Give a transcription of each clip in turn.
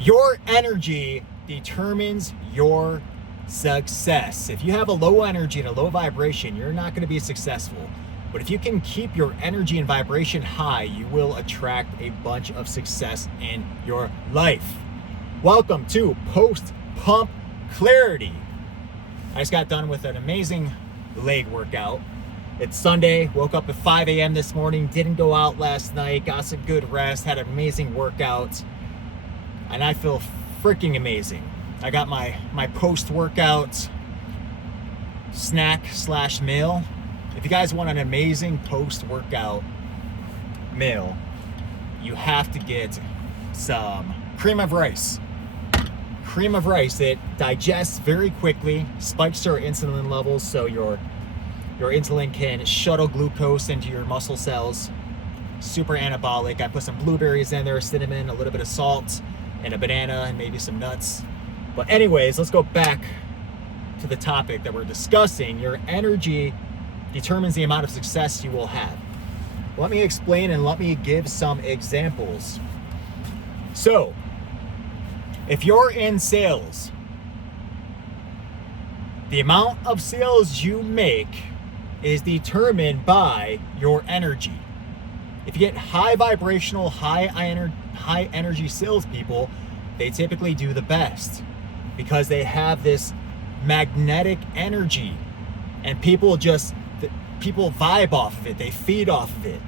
Your energy determines your success. If you have a low energy and a low vibration, you're not going to be successful. But if you can keep your energy and vibration high, you will attract a bunch of success in your life. Welcome to Post Pump Clarity. I just got done with an amazing leg workout. It's Sunday, woke up at 5 a.m. this morning, didn't go out last night, got some good rest, had an amazing workout, and I feel freaking amazing. I got my post-workout snack/meal. If you guys want an amazing post-workout meal, you have to get some cream of rice. Cream of rice, it digests very quickly, spikes your insulin levels, so your insulin can shuttle glucose into your muscle cells. Super anabolic. I put some blueberries in there, cinnamon, a little bit of salt, and a banana, and maybe some nuts. But anyways, let's go back to the topic that we're discussing. Your energy determines the amount of success you will have. Let me explain and let me give some examples. So, if you're in sales, the amount of sales you make is determined by your energy. If you get high vibrational, high energy salespeople, they typically do the best because they have this magnetic energy, and people vibe off of it, they feed off of it.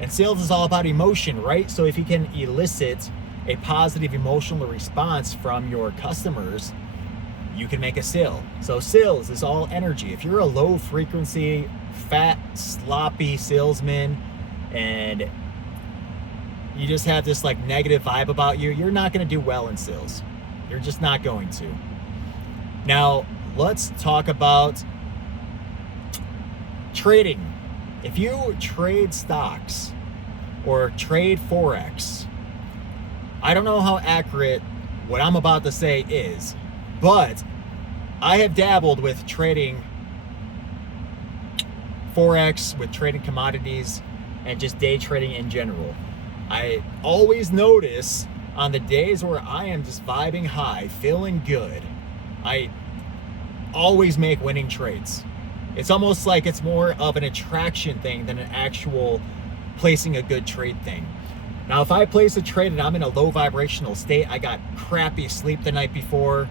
And sales is all about emotion, right? So if you can elicit a positive emotional response from your customers, you can make a sale. So sales is all energy. If you're a low frequency, fat, sloppy salesman and you just have this like negative vibe about you, you're not going to do well in sales. You're just not going to. Now, let's talk about trading. If you trade stocks or trade Forex, I don't know how accurate what I'm about to say is, but I have dabbled with trading Forex, with trading commodities, and just day trading in general. I always notice on the days where I am just vibing high, feeling good, I always make winning trades. It's almost like it's more of an attraction thing than an actual placing a good trade thing. Now, if I place a trade and I'm in a low vibrational state, I got crappy sleep the night before,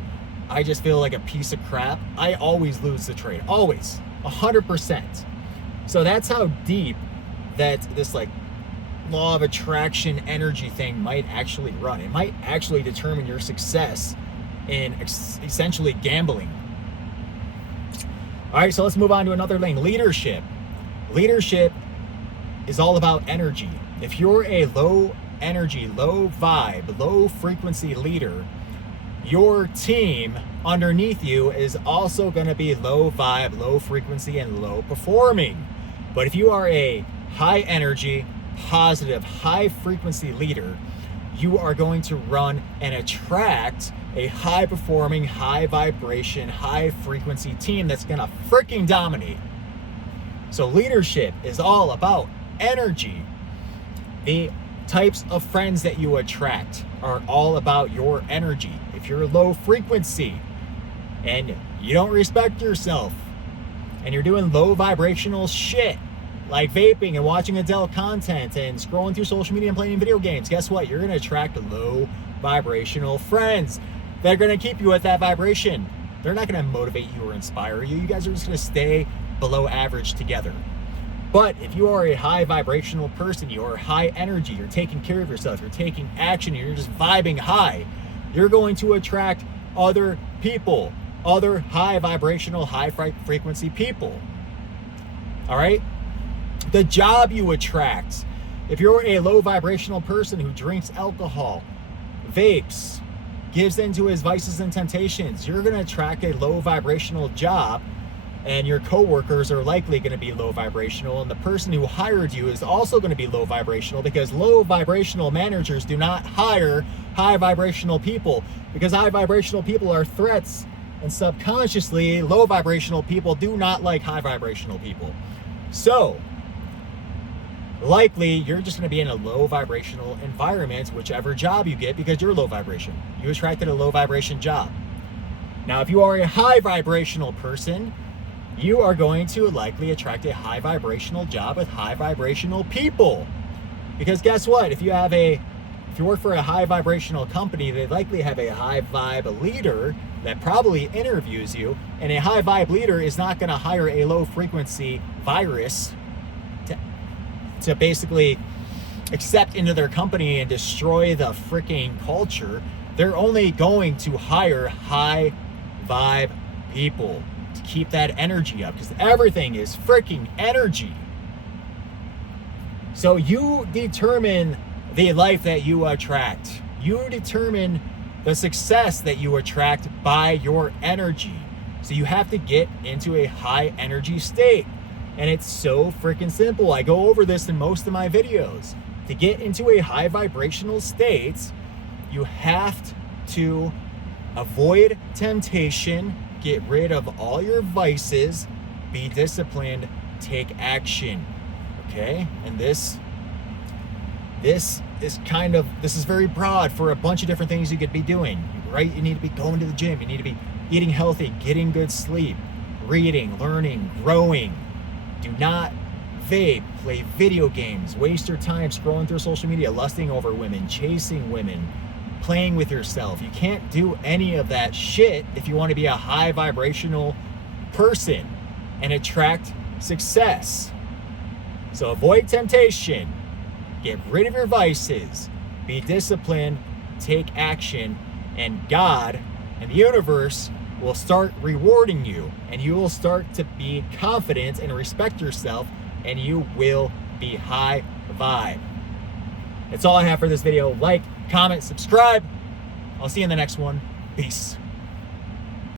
I just feel like a piece of crap, I always lose the trade. Always. 100%. So that's how deep that this like law of attraction energy thing might actually run. It might actually determine your success in essentially gambling. All right, so let's move on to another lane. Leadership. Leadership is all about energy. If you're a low energy, low vibe, low frequency leader, your team underneath you is also going to be low vibe, low frequency, and low performing. But if you are a high energy, positive, high frequency leader, you are going to run and attract a high performing, high vibration, high frequency team that's going to freaking dominate. So leadership is all about energy. The types of friends that you attract are all about your energy. If you're low frequency and you don't respect yourself and you're doing low vibrational shit like vaping and watching adult content and scrolling through social media and playing video games, guess what? You're going to attract low vibrational friends that are going to keep you at that vibration. They're not going to motivate you or inspire you. You guys are just going to stay below average together. But if you are a high vibrational person, you are high energy, you're taking care of yourself, you're taking action, you're just vibing high, you're going to attract other people, other high vibrational, high frequency people. All right? The job you attract. If you're a low vibrational person who drinks alcohol, vapes, gives into his vices and temptations, you're going to attract a low vibrational job, and your coworkers are likely going to be low vibrational, and the person who hired you is also going to be low vibrational, because low vibrational managers do not hire high vibrational people, because high vibrational people are threats, and subconsciously low vibrational people do not like high vibrational people. So likely you're just going to be in a low vibrational environment, whichever job you get, because you're low vibration. You attracted a low vibration job. Now, if you are a high vibrational person, you are going to likely attract a high vibrational job with high vibrational people. Because guess what? If you work for a high vibrational company, they likely have a high vibe leader that probably interviews you, and a high vibe leader is not going to hire a low frequency virus to basically accept into their company and destroy the freaking culture. They're only going to hire high vibe people to keep that energy up, because everything is freaking energy. So you determine the life that you attract. You determine the success that you attract by your energy. So you have to get into a high energy state. And it's so freaking simple. I go over this in most of my videos. To get into a high vibrational state, you have to avoid temptation, get rid of all your vices, be disciplined, take action. Okay? And this is very broad for a bunch of different things you could be doing, right? You need to be going to the gym. You need to be eating healthy, getting good sleep, reading, learning, growing. Do not vape, play video games, waste your time scrolling through social media, lusting over women, chasing women, playing with yourself. You can't do any of that shit if you want to be a high vibrational person and attract success. So avoid temptation, get rid of your vices, be disciplined, take action, and God and the universe will start rewarding you, and you will start to be confident and respect yourself, and you will be high vibe. That's all I have for this video. Like, comment, subscribe. I'll see you in the next one. Peace.